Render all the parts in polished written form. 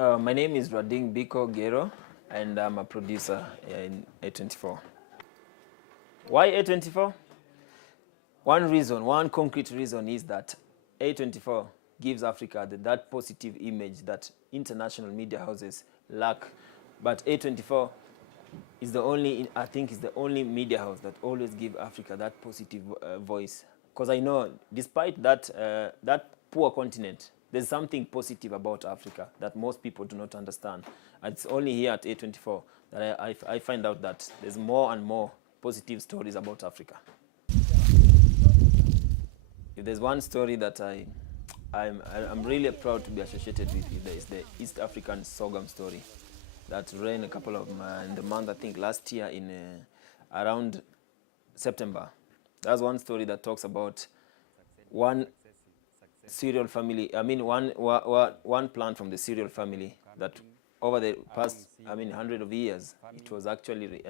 My name is Biko Gero, and I'm a producer in A24. Why A24? One concrete reason is that A24 gives Africa that positive image that international media houses lack. But A24 is the only, I think, is the only media house that always give Africa that positive voice. Because I know, despite that poor continent, there's something positive about Africa that most people do not understand. And it's only here at A24 that I find out that there's more and more positive stories about Africa. If there's one story that I'm really proud to be associated with, is the East African sorghum story that ran a couple of in the month, I think last year in around September. That's one story that talks about one cereal family. I mean, one plant from the cereal family that over the past, 100 of years, it was actually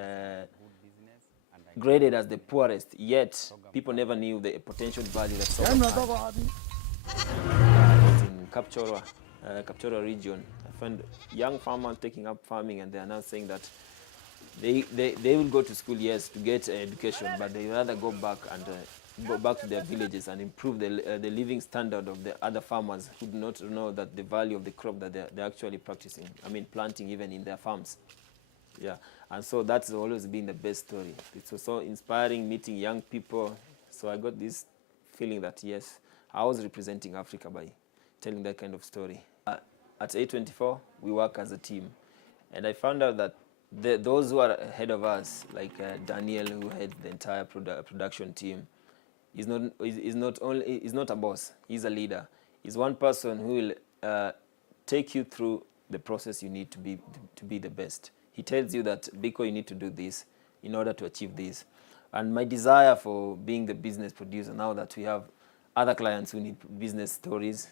graded as the poorest. Yet people never knew the potential value that sorghum had. It's in Kapchorwa region. I found young farmers taking up farming, and they are now saying that they will go to school, yes, to get education, but they rather go back to their villages and improve the living standard of the other farmers who do not know that the value of the crop that they're actually practicing. Planting even in their farms. Yeah, and so that's always been the best story. It's so inspiring meeting young people. So I got this feeling that yes, I was representing Africa by telling that kind of story. At A24, we work as a team, and I found out that those who are ahead of us, like Daniel, who heads the entire production team, is not a boss. He's a leader. He's one person who will take you through the process you need to be the best. He tells you that, Biko, you need to do this in order to achieve this. And my desire for being the business producer, now that we have other clients who need business stories,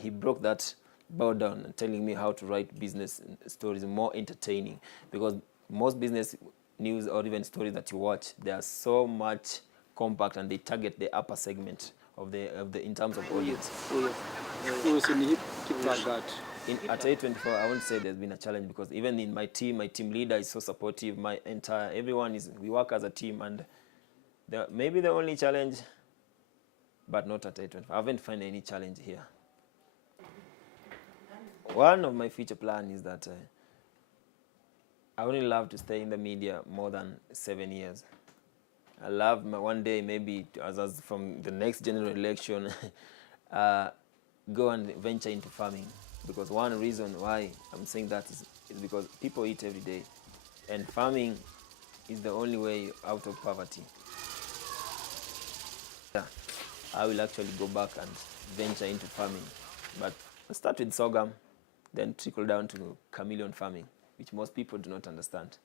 he broke that bow down and telling me how to write business stories more entertaining, because most business news or even stories that you watch, they are so much compact and they target the upper segment of the in terms of audience. At A24, I won't say there's been a challenge, because even in my team leader is so supportive. We work as a team, and maybe the only challenge, but not at A24. I haven't found any challenge here. One of my future plans is that I would love to stay in the media more than 7 years. I love one day, maybe as from the next general election, go and venture into farming. Because one reason why I'm saying that is because people eat every day, and farming is the only way out of poverty. Yeah, I will actually go back and venture into farming, but I'll start with sorghum, then trickle down to chameleon farming, which most people do not understand.